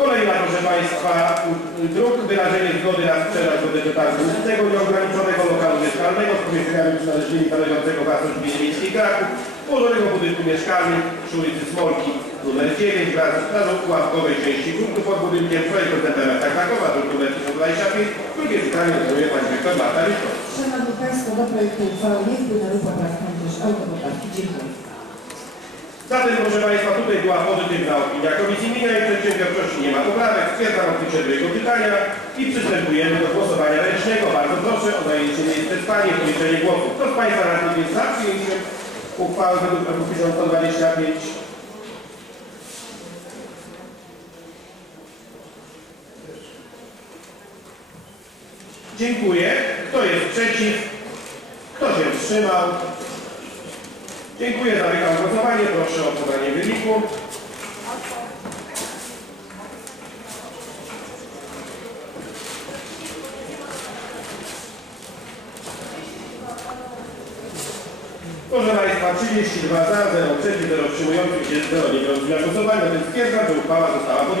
Kolejna, proszę Państwa, druk wyrażenie zgody na sprzedaż do decyzji ustnego nieograniczonego lokalu mieszkalnego z pomieszczeniami przynależnymi należącego własność gminy miejskiej Kraków, położonego budynku mieszkalnym przy ulicy Smolki nr 9 wraz z pułapkowej części gruntu pod budynkiem projekt prezydenta miasta Krakowa, druk nr 1025, drugie czytanie otrzymuje Pani Wiktor Marta. Szanowni Państwo, do projektu uchwały nie wpłynęły poprawki też autopoprawki. Zatem, proszę Państwa, tutaj była pozytywna opinia Komisji Mienia i Przedsiębiorczości. Nie ma poprawek. Stwierdzam odbycie drugiego czytania i przystępujemy do głosowania ręcznego. Bardzo proszę o zajęcie miejsca w Panie, policzenie głosów. Kto z Państwa radnych jest za przyjęciem uchwały według artykułu 1125? Dziękuję. Kto jest przeciw? Kto się wstrzymał? Dziękuję. Zamykam głosowanie. Proszę o podanie wyniku. Proszę Państwa, 32 za, 0 przeciw, 0 wstrzymujących się, 0 nie biorących udziału w głosowaniu. Zatem stwierdzam, że uchwała została podjęta.